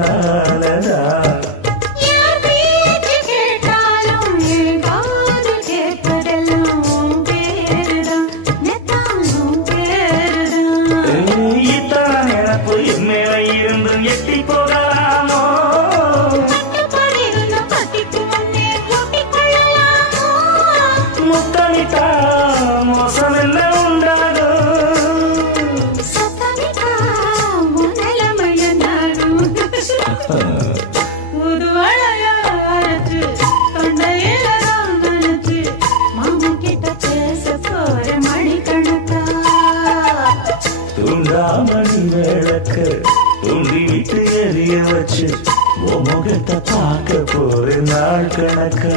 உன்னாலதான். இத்தான் எனக்கு என் மேல இருந்து எட்டி போகலாமோ, முத்தமிட்டா மோசம் என்ன உண்டாகும், தூண்டாமணி விளக்கு தூண்டி விட்டு எரிய வச்சு உன் முகத்தை பார்க்க போற நாள் கணக்கா.